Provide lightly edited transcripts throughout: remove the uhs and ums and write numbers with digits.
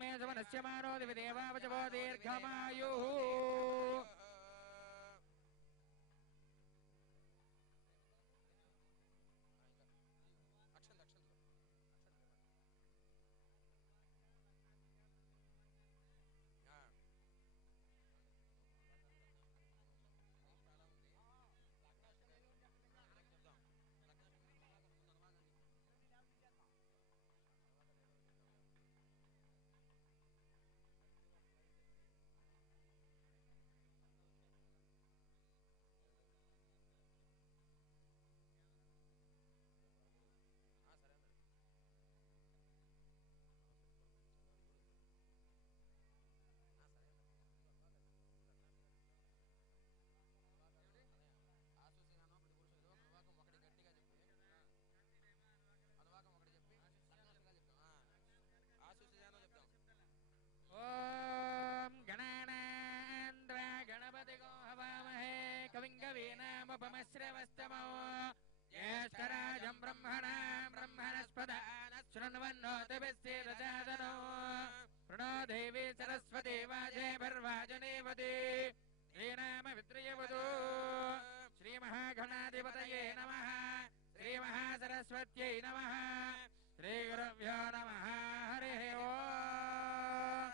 मे सुमनस्यमानो दिवि देवावचवो दीर्घमायुः ఓం గణానాన్వా గణపతిగో హవామహే కవిం కవీనాముపమశ్రవస్తమో జ్యేష్ఠరాజం బ్రహ్మణాం బ్రహ్మణస్పద శృణ్వన్నోతిభిస్సేదసాదనో ప్రణో దేవీ సరస్వతి వాజేభిర్వాజనేవతి శ్రీనామ విద్రియవతు శ్రీమహాగణాధిపతయే నమః శ్రీమహాసరస్వత్యై నమః శ్రీగురుభ్యో నమః హరిః ఓం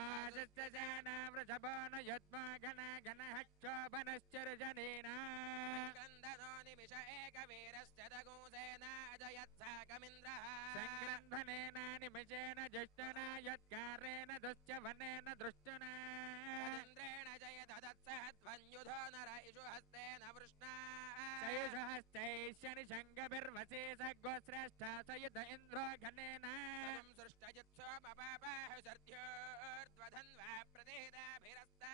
ఆదిత్యజానా వృషభాన యద్మా ఘన ఘనః క్షోభనశ్చర్జనేన సంగ్రంధనో నిమిష ఏకవీరశ్చ దగూసేన అజయత్సాకమింద్రః సంగ్రంధనేన నిమిషేన జ్యేష్ఠన యత్కారేణ దుశ్చవనేన దృష్టనా ఇంద్రేణ జయదత్సహధ్వన్యుధో నర ఇషు హస్తేన వృష్ణా సయుష హస్తైష్యని శంగభిర్వసే సగోశ్రేష్ఠ సయుధ ఇంద్రో ఘనేన సృష్టజిత్సోమపాపాహ సర్ధ్యోర్ధ్వధన్వా ప్రతిహితాభిరస్తా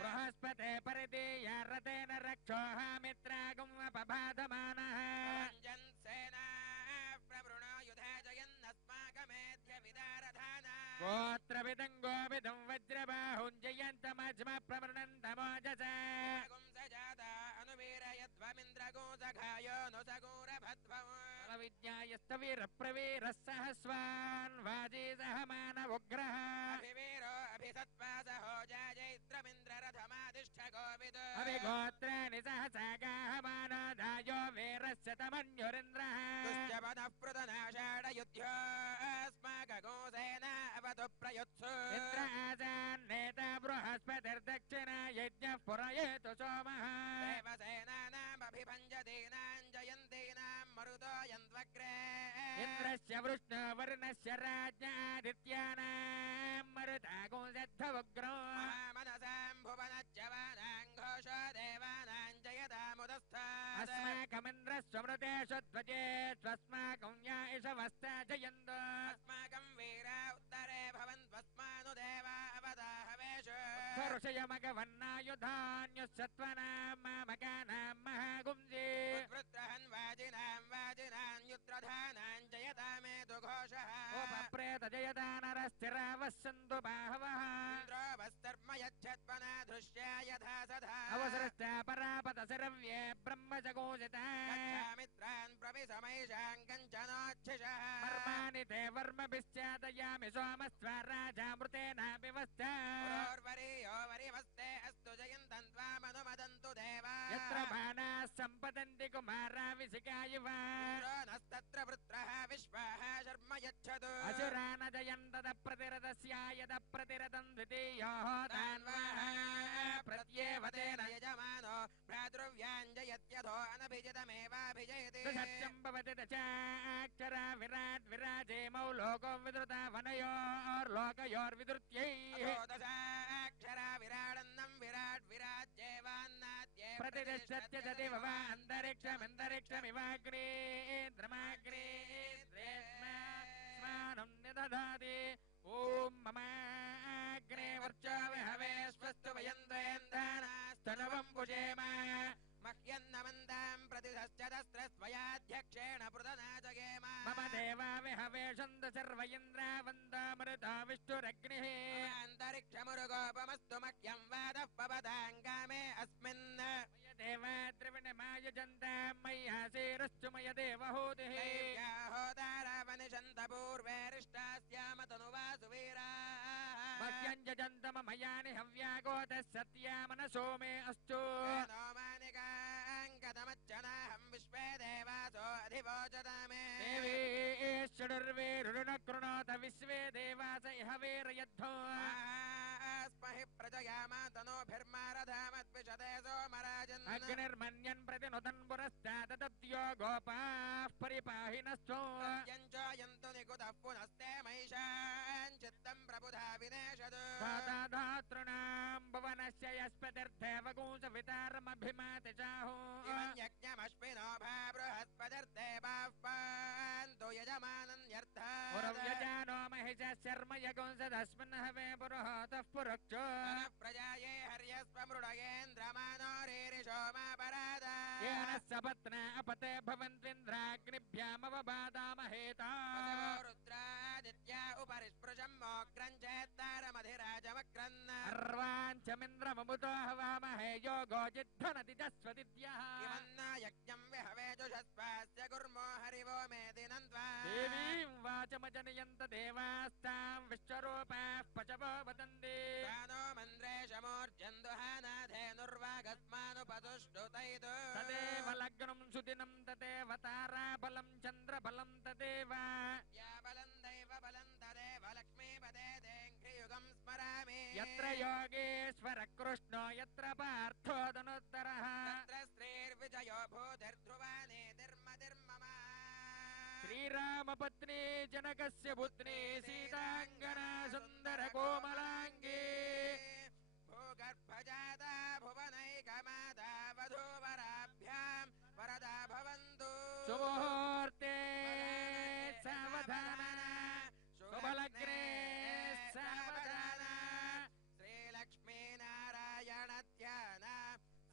బృహస్పతే పరిదీయారతేన రక్షోహామిత్రాగం అపబాధమానః సేనా ప్రవృణో యుధా జయన్నస్మాకమేధ్య విదారధానా గోత్రవిదం గోవిదం వజ్రబాహుం జయంతమజ్మ ప్రవృణంతమోజస గుంసజాత అనువీరయధ్వమింద్రగోసఘాయో నుసగోరభద్భవ విజ్ఞాయస్తవీర ప్రవీరः సహస్వాన్ వాజీ సహమాన ఉగ్రః అభివీరో అభిసత్పాసహో జాజైత్రమింద్రరథమాదిష్ఠ గోవిద అభిగోత్రాణి సహసాగాహమానాదాయో వీరస్య తమన్యురింద్రః దుశ్చపదః పృతనాషాఢయుధ్యోస్మాకగోసేన అవతు ప్రయుత్సు ఇంద్ర ఆజాన్నేత బృహస్పతిర్దక్షిణ యజ్ఞః పురయేతు సోమః దేవసేనానామభిభంజతీనాం జయంతీనాం మరుతో యంత్వగ్రే ఇంద్రస్య వృష్ణవర్ణస్య రాజ్ఞాదిత్యానాం మరుతాగోసద్ధవగ్రో మహామనసాం భువనజ్జవానాం ఘోషో దేవానాం జయదాముదస్థాత్ అస్మాకమింద్రస్వమృతేషు ధ్వజేష్వస్మాకం యాయిషవస్తా జయంతో అస్మాకం వీరా ఉత్తరే భవంత్వస్మాను దేవా అవదాహవేషు ఋషయమగవన్నాయుధాన్యుసత్వనాం మామకానాం మహాగుంజీ వృత్రహన్ వాజినాం వాజినాం యుత్రధానాం జయతామేతు ఘోషః ఉపప్రేత జయదానరస్థిరావస్సంతు బాహవః ఇంద్రోవస్తర్మయచ్చత్వనా దృశ్యా యథా సదా అవసరశ్చ పరాపత శరవ్యే బ్రహ్మజగోజితా మిత్రాన్ ప్రవిశమైషాం కంచనోచ్ఛిషః మర్మాని తే వర్మభిశ్చాదయామి సోమస్వరాజామృతేనాభివస్థా పురోర్వరీయో వరివస్తే అస్తు జయంతం త్వామనుమదంతు దేవా యత్ర బాణాః సంపతంతి కుమారా విశిఖాయివ ఇంద్రోనస్తత్ర వృత్రః విశ్వాః శర్మ యచ్చతు అసురాన జయంతద ప్రతిరతస్యాయద ప్రతిరతం ద్వితీయోః తాన్వాః ప్రత్యేవతేన యజమానో భ్రాతృవ్యాంజయత్యథో అనభిజితమేవాభిజయతి సత్యం భవతి దశాక్షరా విరాట్ విరాజే మౌలోకో విదృతా వనయోర్లోకయోర్విదృత్యైః దశాక్షరా విరాడన్నం విరాట్ విరాజ్యేవాన్నాద్యే ప్రతిష్టత్య సదేవ వా అంతరిక్షమివాగ్రే ద్రమాగ్రే స్మానం నిదధాతి ఓం మమాగ్రే వర్చావిహవే స్వస్తు వయంద్రేంద్రానాస్తనవం పుజేమ మహ్యన్నమందాం ప్రతిదశ్చదస్త్రస్వయాధ్యక్షేణ పృతనాజగేమ మమ దేవావిహవేషంద సర్వ ఇంద్రావందామృతా విష్ణురగ్నిః అంతరిక్షమురుగోపమస్తు మహ్యం వాదః పవదాంగామే అస్మిన్ మయ దేవా ద్రవిణమాయజంతాం మయ్యాసేరశ్చ మయ దేవహూతిః హోదారావన निशन्त पूर्वेरिष्टास्याम तनुवासु वीराः मह्यं जजन्त मम यानि हव्यागोतः सत्या मनसो मे अस्तु नो मानिकाङ्कतमच्चनाहं विश्वे देवासो अधिवोचता मे देवी षडुर्वेरुण कृणोत विश्वे देवास इह वीरयद्धो स्महि प्रजयामा तनोभिर्मारधामद्विषते सोमराजन् अग्निर्मन्यन् प्रतिनुदन् पुरस्तात् तद्यो गोपाः परिपाहिनस्त्वो प्रत्यञ्चयन्तु निकुतः पुनस्ते महिषान् चित्तम् प्रबुधा विनेशतु धातॄणाम् भुवनस्य यस्पतिर्देवगुंसवितारमभिमाति चाहो इमं यज्ञमश्विनो भा बृहस्पतिर्देवाः पान्तु यजमानन्यर्थात् पुरव्यजानो महिषः शर्म यगुंसदस्मिन् हवे पुरोहतः पुरुक्षो प्रजाये हर्यस्वमृडयेन्द्रमानो रीरिषोमापराधा येन सपत्ना अपते भवन्त्विन्द्राग्निभ्यामवबादामहेता रुद्रादित्या उपरिस्पृशम् मोग्रम् चेत्तारमधिराजमक्रन् अर्वाञ्चमिन्द्रममुतो हवामहे योगो जिद्धनतिजस्वदिद्यः इमन्न यज्ञम् विहवे जुषस्वास्य कुर्मो हरिवो मे दिनन्त्वा देवीं वाचमजनयन्त देवास्तां विश्वरूपाः पचवो वदन्ति नो मन्द्रेशमूर्जन्दुहानाधेनुर्वागस्मानुपतुष्टुतैतु तदेव लग्नं सुदिनं तदेव ताराबलं चन्द्रबलं तदेव या बलं दैव बलं तदेव लक्ष्मीपदे देङ्घ्रियुगं स्मरामि यत्र योगेश्वर कृष्णो यत्र पार्थो धनुर्धरः तत्र स्त्रीर्विजयो भूतिर्ध्रुवा नेतिर्मतिर्मम श्रीरामपत्नी जनकस्य पुत्री सीताङ्गना सुन्दर कोमलाङ्गी भूगर्भजाता भुवनैकमाता वधूवराभ्यां वरदा भवन्तु सुमुहूर्ते सावधान शुभलग्ने सावधान श्रीलक्ष्मीनारायणध्यान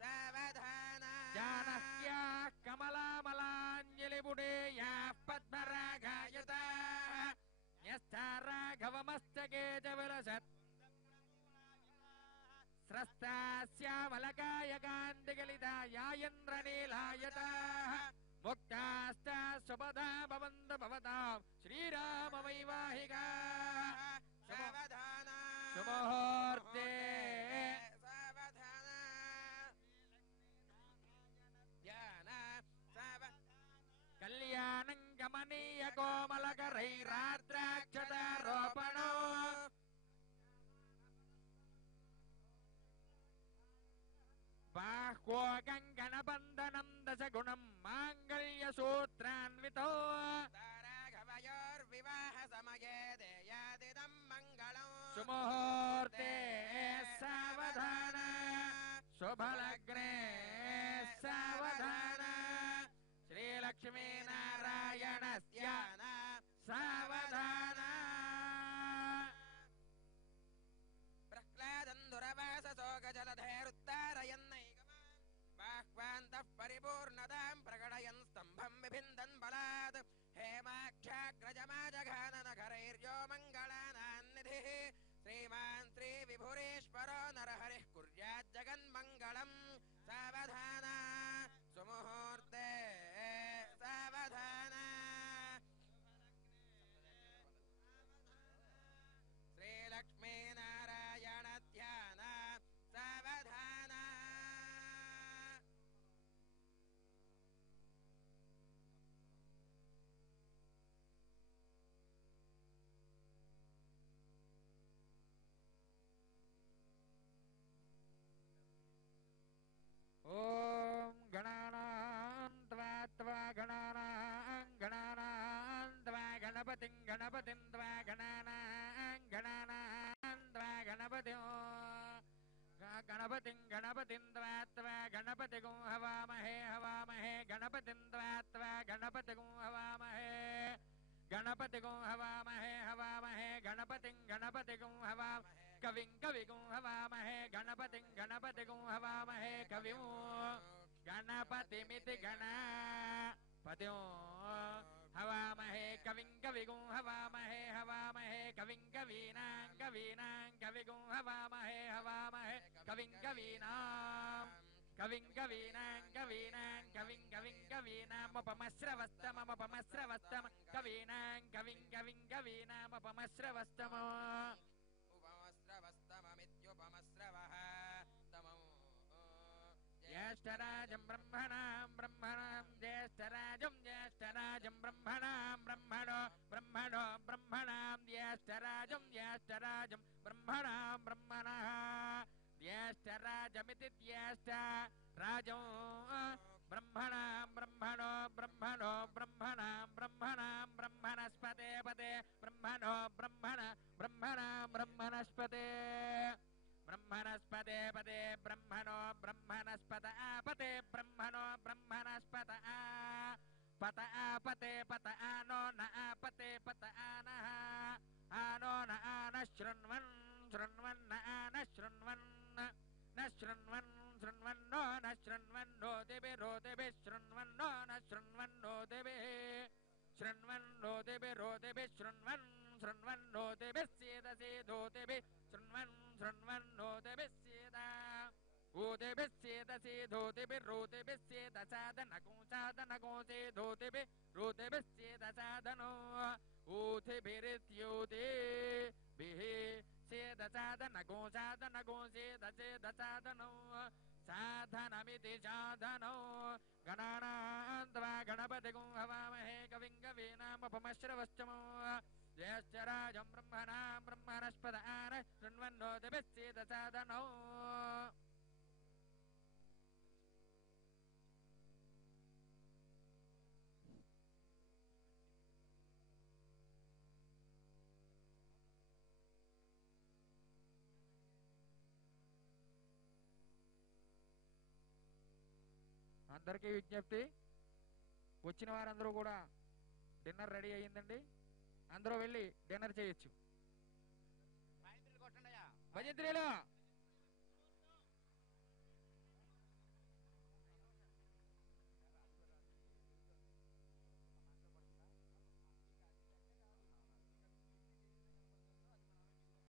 सावधान जानक्याः कमलामलाञ्जलिबुडेयाः पद्मरागायताः न्यस्ता राघवमस्तके च विलसत् स्रस्ता श्यामलकायकान्तिगलिता यायन्द्रनीलायताः मुक्तास्ता सुपदा भवन्तु भवतां श्रीरामवैवाहिकाः सावधान शुभमुहूर्ते सावधान ध्यान कल्याणं गमनीय कोमलकरैराद्राक्षतारोपणो बाह्वो गङ्गणबन्धनं दशगुणं माङ्गल्यसूत्रान्वितो ताराघवयोर्विवाहसमये देयादिदं मङ्गलम् सुमुहूर्ते सावधान शुभलग्ने सावधान श्रीलक्ष्मीनारायणस्य सावधान प्रह्लादन्दुरवासशोकजलधैरुत्तारयन्नैकमान् बाह्वान्तः परिपूर्णतां प्रकटयन् स्तम्भं विभिन्दन् बलात् हेमाक्षाग्रजमाजघाननखरैर्यो मङ्गलानान्निधिः श्रीमान् श्रीविभुरेश्वरो नरहरिः कुर्याज्जगन्मङ्गलम् सावधान सुमुहूर्ते सावधान श्रीलक्ष्मीनारायणध्यान सावधान ॐ गणानां त्वा गणानां त्वा गणपतिं त्वा गणानां गणपतिं गणपतिं त्वा गणपतिगुं हवामहे गणपतिं त्वा गणपतिगुं हवामहे गणपतिगुं हवामहे गणपतिगुं हवामहे कविगुं हवामहे गणपतिगुं हवामहे कविं गणपतिमिति गणपतिं हवामहे कविगुं हवामहे कवीनां कविगुं हवामहे कवीनां కవిం కవీనాం కవీనాం కవిం కవిం కవీనాముపమశ్రవస్తమముపమశ్రవస్తమ కవీనాం కవిం కవిం కవీనాముపమశ్రవస్తమో ఉపమస్రవస్తమమిత్యుపమస్రవః తమం జ్యేష్ఠరాజం బ్రహ్మణాం బ్రహ్మణాం జ్యేష్ఠరాజం జ్యేష్ఠరాజం బ్రహ్మణాం బ్రహ్మణో బ్రహ్మణో బ్రహ్మణాం జ్యేష్ఠరాజం జ్యేష్ఠరాజం బ్రహ్మణాం బ్రహ్మణః జ్యేష్ఠరాజమితి జ్యేష్ఠ రాజం బ్రహ్మణాం బ్రహ్మణో బ్రహ్మణో బ్రహ్మణాం బ్రహ్మణాం బ్రహ్మణస్పతే పదే బ్రహ్మణో బ్రహ్మణ బ్రహ్మణాం బ్రహ్మణస్పతే బ్రహ్మణస్పతే పదే బ్రహ్మణో బ్రహ్మణస్పత ఆపతే బ్రహ్మణో బ్రహ్మణస్పత పత ఆపతే పత ఆనో న ఆపతే పత ఆనః ఆనో న ఆన శృణ్వన్ శృణ్వన్న ఆన శృణ్వన్ న శృణ్వన్ శృణ్వన్నో న శృణ్వన్నో దివి రోదివి శృణ్వన్నో న శృణ్వన్నో దివి శృణ్వన్నో దివి రోదివి శృణ్వన్ శృణ్వన్నో దివి సేదసేదో దివి శృణ్వన్ శృణ్వన్నో దివి సేద ఊదివి సేదసేదో దివి రోదివి సేద సాధనకో సాధనకో సేదో దివి రోదివి సేద సాధనో ఊతిభిరిత్యూతి బిహి సేద సాధనకో సాధనకో సేద సేద సాధనో సాధనమితి సాధనో గణానాన్త్వా గణపతిగం హవామహే కవిం కవీనాముపమశ్రవస్తమో జ్యేష్ఠరాజం బ్రహ్మణాం బ్రహ్మణస్పద ఆన శృణ్వన్నో దివి సేద సాధనో అందరికీ విజ్ఞప్తి, వచ్చిన వారందరూ కూడా డిన్నర్ రెడీ అయ్యిందండి, అందరూ వెళ్ళి డిన్నర్ చేయొచ్చు. భజంత్రిలో